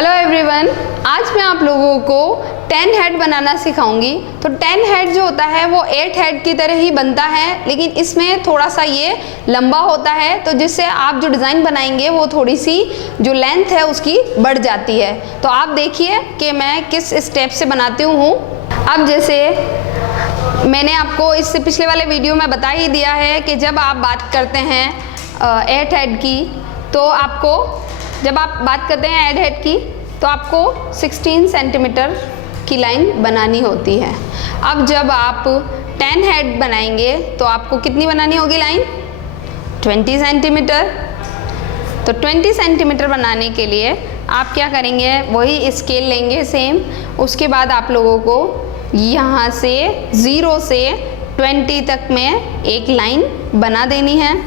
Hello everyone, आज मैं आप लोगों को 10 हेड बनाना सिखाऊंगी। तो 10 हेड जो होता है वो 8 हेड की तरह ही बनता है, लेकिन इसमें थोड़ा सा ये लंबा होता है, तो जिससे आप जो डिज़ाइन बनाएंगे वो थोड़ी सी जो लेंथ है उसकी बढ़ जाती है। तो आप देखिए कि मैं किस स्टेप से बनाती हूँ। अब जैसे मैंने आपको इससे पिछले वाले वीडियो में बता ही दिया है कि जब आप बात करते हैं 8 हेड की, तो आपको जब आप बात करते हैं 8 हेड की तो आपको 16 सेंटीमीटर की लाइन बनानी होती है। अब जब आप 10 हेड बनाएंगे तो आपको कितनी बनानी होगी लाइन? 20 सेंटीमीटर। तो 20 सेंटीमीटर बनाने के लिए आप क्या करेंगे, वही स्केल लेंगे सेम। उसके बाद आप लोगों को यहाँ से 0 से 20 तक में एक लाइन बना देनी है।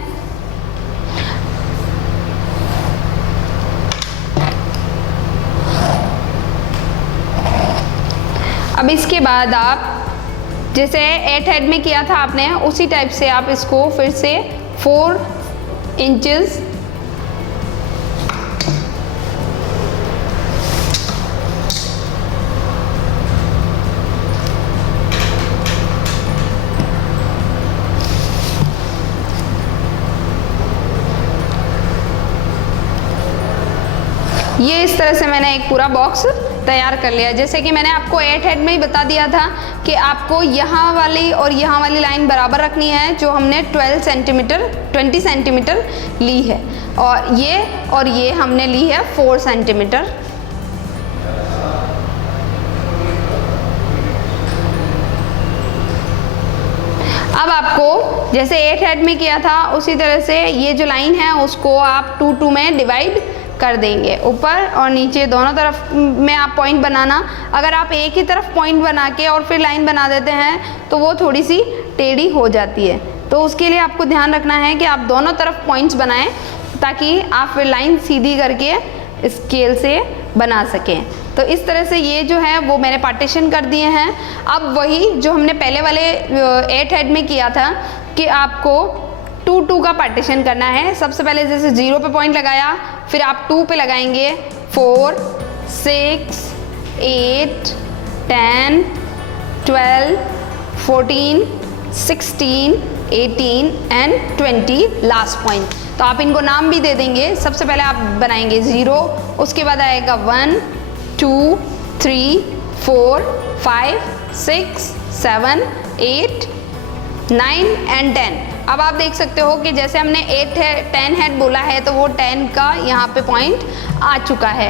अब इसके बाद आप जैसे 8 हेड में किया था आपने, उसी टाइप से आप इसको फिर से 4 इंचेस ये इस तरह से मैंने एक पूरा बॉक्स तैयार कर लिया। जैसे कि मैंने आपको 8 हेड में ही बता दिया था कि आपको यहाँ वाली और यहाँ वाली लाइन बराबर रखनी है, जो हमने 20 सेंटीमीटर ली है, और ये हमने ली है 4 सेंटीमीटर। अब आपको जैसे 8 हेड में किया था उसी तरह से ये जो लाइन है उसको आप 2 में डिवाइड कर देंगे। ऊपर और नीचे दोनों तरफ में आप पॉइंट बनाना। अगर आप एक ही तरफ पॉइंट बना के और फिर लाइन बना देते हैं तो वो थोड़ी सी टेढ़ी हो जाती है। तो उसके लिए आपको ध्यान रखना है कि आप दोनों तरफ पॉइंट्स बनाएं, ताकि आप फिर लाइन सीधी करके स्केल से बना सकें। तो इस तरह से ये जो है वो मैंने पार्टीशन कर दिए हैं। अब वही जो हमने पहले वाले 8 हेड में किया था कि आपको 2 का पार्टीशन करना है। सबसे पहले जैसे 0 पे पॉइंट लगाया, फिर आप 2 पे लगाएंगे 4, 6, 8, 10, 12, 14, 16, 18 एंड 20 लास्ट पॉइंट। तो आप इनको नाम भी दे देंगे। सबसे पहले आप बनाएंगे 0, उसके बाद आएगा 1, 2, 3, 4, 5, 6, 7, 8, 9 एंड 10। अब आप देख सकते हो कि जैसे हमने 10 हेड बोला है तो वो 10 का यहाँ पे पॉइंट आ चुका है।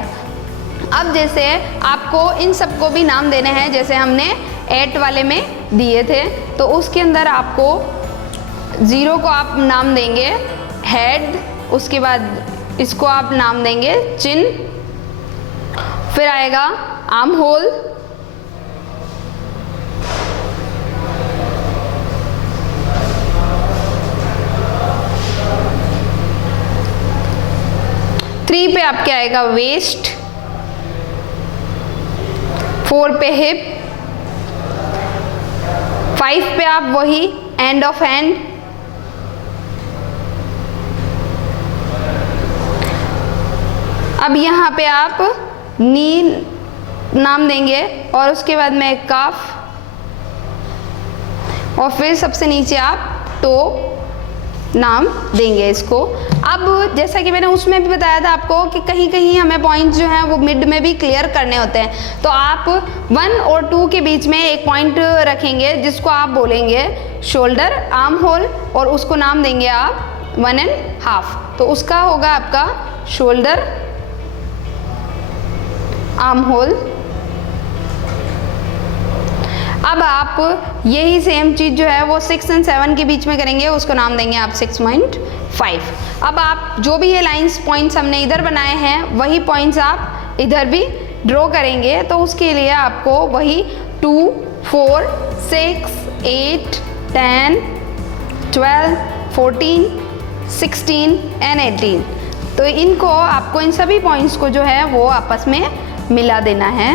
अब जैसे आपको इन सबको भी नाम देने हैं, जैसे हमने 8 वाले में दिए थे, तो उसके अंदर आपको 0 को आप नाम देंगे हेड, उसके बाद इसको आप नाम देंगे चिन, फिर आएगा आर्म होल, पे आपके आएगा वेस्ट, 4 पे हिप, 5 पे आप वही एंड ऑफ हैंड, अब यहाँ पे आप नी नाम देंगे और उसके बाद में काफ, और फिर सबसे नीचे आप टो नाम देंगे इसको। अब जैसा कि मैंने उसमें भी बताया था आपको कि कहीं कहीं हमें पॉइंट्स जो हैं वो मिड में भी क्लियर करने होते हैं। तो आप 1 और 2 के बीच में एक पॉइंट रखेंगे जिसको आप बोलेंगे शोल्डर आर्म होल, और उसको नाम देंगे आप 1.5। तो उसका होगा आपका शोल्डर आर्म होल। अब आप यही सेम चीज़ जो है वो 6 और 7 के बीच में करेंगे, उसको नाम देंगे आप 6.5। अब आप जो भी ये लाइंस पॉइंट्स हमने इधर बनाए हैं वही पॉइंट्स आप इधर भी ड्रॉ करेंगे। तो उसके लिए आपको वही 2, 4, 6, 8, 10, 12, 14, 16 एंड 18। तो इनको आपको इन सभी पॉइंट्स को जो है वो आपस में मिला देना है।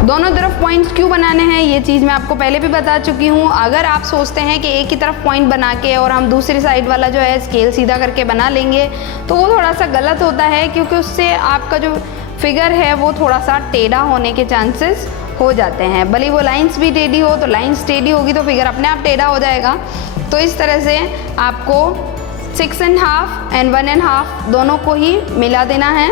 दोनों तरफ पॉइंट्स क्यों बनाने हैं ये चीज़ मैं आपको पहले भी बता चुकी हूँ। अगर आप सोचते हैं कि एक ही तरफ पॉइंट बना के और हम दूसरी साइड वाला जो है स्केल सीधा करके बना लेंगे तो वो थोड़ा सा गलत होता है, क्योंकि उससे आपका जो फिगर है वो थोड़ा सा टेढ़ा होने के चांसेस हो जाते हैं। भले वो लाइंस भी टेढ़ी हो, तो लाइंस टेढ़ी होगी तो फिगर अपने आप टेढ़ा हो जाएगा। तो इस तरह से आपको 6.5 एंड 1.5 दोनों को ही मिला देना है।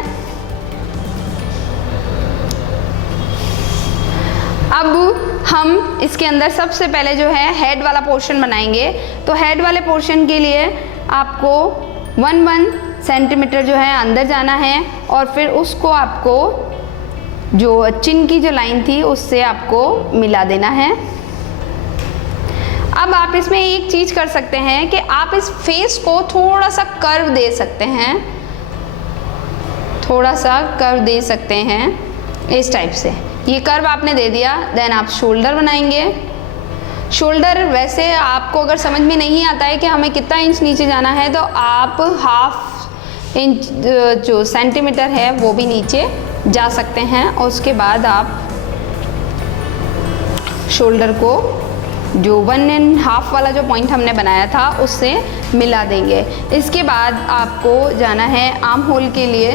अब हम इसके अंदर सबसे पहले जो है हेड वाला पोर्शन बनाएंगे। तो हेड वाले पोर्शन के लिए आपको 1 सेंटीमीटर जो है अंदर जाना है और फिर उसको आपको जो चिन की जो लाइन थी उससे आपको मिला देना है। अब आप इसमें एक चीज़ कर सकते हैं कि आप इस फेस को थोड़ा सा कर्व दे सकते हैं, थोड़ा सा कर्व दे सकते हैं इस टाइप से। ये कर्व आपने दे दिया, देन आप शोल्डर बनाएंगे। शोल्डर वैसे आपको अगर समझ में नहीं आता है कि हमें कितना इंच नीचे जाना है तो आप 1/2 इंच जो सेंटीमीटर है वो भी नीचे जा सकते हैं और उसके बाद आप शोल्डर को जो 1.5 वाला जो पॉइंट हमने बनाया था उससे मिला देंगे। इसके बाद आपको जाना है आर्म होल के लिए।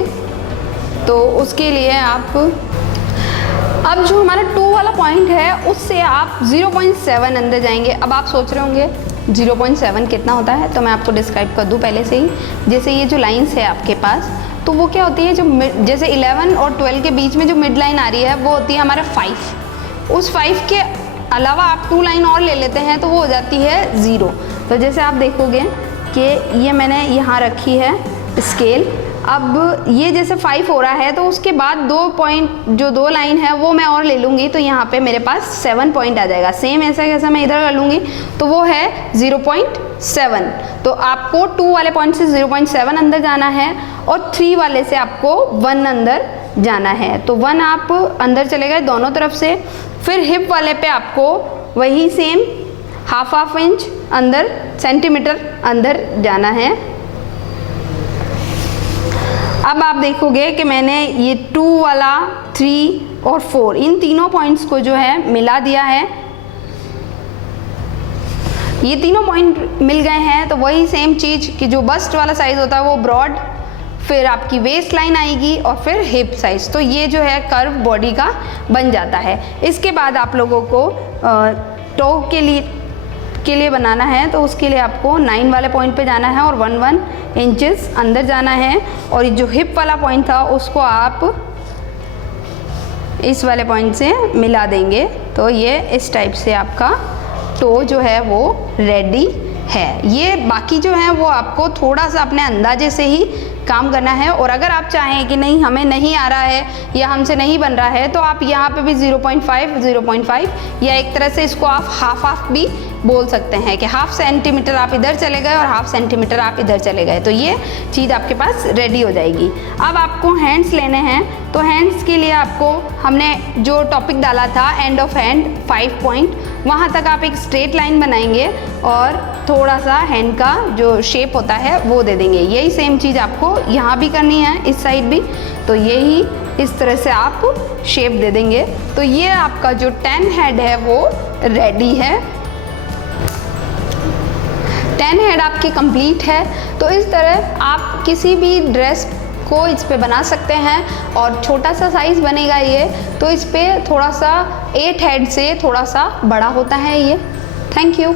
तो उसके लिए आप अब जो हमारा 2 वाला पॉइंट है उससे आप 0.7 अंदर जाएंगे। अब आप सोच रहे होंगे 0.7 कितना होता है, तो मैं आपको डिस्क्राइब कर दूं पहले से ही। जैसे ये जो लाइंस है आपके पास, तो वो क्या होती है, जो जैसे 11 और 12 के बीच में जो मिड लाइन आ रही है वो होती है हमारा 5। उस 5 के अलावा आप 2 लाइन और ले लेते हैं तो वो हो जाती है 0। तो जैसे आप देखोगे कि ये मैंने यहाँ रखी है स्केल, अब ये जैसे 5 हो रहा है तो उसके बाद 2 पॉइंट जो 2 लाइन है वो मैं और ले लूँगी तो यहाँ पे मेरे पास 7 पॉइंट आ जाएगा। सेम ऐसा कैसा मैं इधर कर लूँगी तो वो है 0.7। तो आपको 2 वाले पॉइंट से 0.7 अंदर जाना है और 3 वाले से आपको 1 अंदर जाना है। तो 1 आप अंदर चले गए दोनों तरफ से। फिर हिप वाले पे आपको वही सेम 1/2 इंच अंदर, सेंटीमीटर अंदर जाना है। अब आप देखोगे कि मैंने ये 2 वाला, 3 और 4 इन तीनों पॉइंट्स को जो है मिला दिया है। ये तीनों पॉइंट मिल गए हैं तो वही सेम चीज़ कि जो बस्ट वाला साइज़ होता है वो ब्रॉड, फिर आपकी वेस्ट लाइन आएगी और फिर हिप साइज। तो ये जो है कर्व बॉडी का बन जाता है। इसके बाद आप लोगों को टो के लिए बनाना है तो उसके लिए आपको 9 वाले पॉइंट पे जाना है और 1 इंचेस अंदर जाना है। और जो हिप वाला पॉइंट था उसको आप इस वाले पॉइंट से मिला देंगे तो ये इस टाइप से आपका टो जो है वो रेडी है। ये बाकी जो है वो आपको थोड़ा सा अपने अंदाजे से ही काम करना है। और अगर आप चाहें कि नहीं हमें नहीं आ रहा है या हमसे नहीं बन रहा है तो आप यहाँ पे भी 0.5 या एक तरह से इसको आप हाफ भी बोल सकते हैं कि 1/2 सेंटीमीटर आप इधर चले गए और 1/2 सेंटीमीटर आप इधर चले गए तो ये चीज़ आपके पास रेडी हो जाएगी। अब आपको हैंड्स लेने हैं तो हैंड्स के लिए आपको हमने जो टॉपिक डाला था एंड ऑफ हैंड 5 पॉइंट, वहाँ तक आप एक स्ट्रेट लाइन बनाएंगे और थोड़ा सा हैंड का जो शेप होता है वो दे देंगे। यही सेम चीज़ आपको यहाँ भी करनी है, इस साइड भी। तो यही इस तरह से आप शेप दे देंगे तो ये आपका जो 10 हेड है वो रेडी है। 10 हेड आपकी कंप्लीट है। तो इस तरह आप किसी भी ड्रेस को इस पे बना सकते हैं और छोटा सा साइज़ बनेगा ये, तो इस पे थोड़ा सा 8 हेड से थोड़ा सा बड़ा होता है ये। Thank you.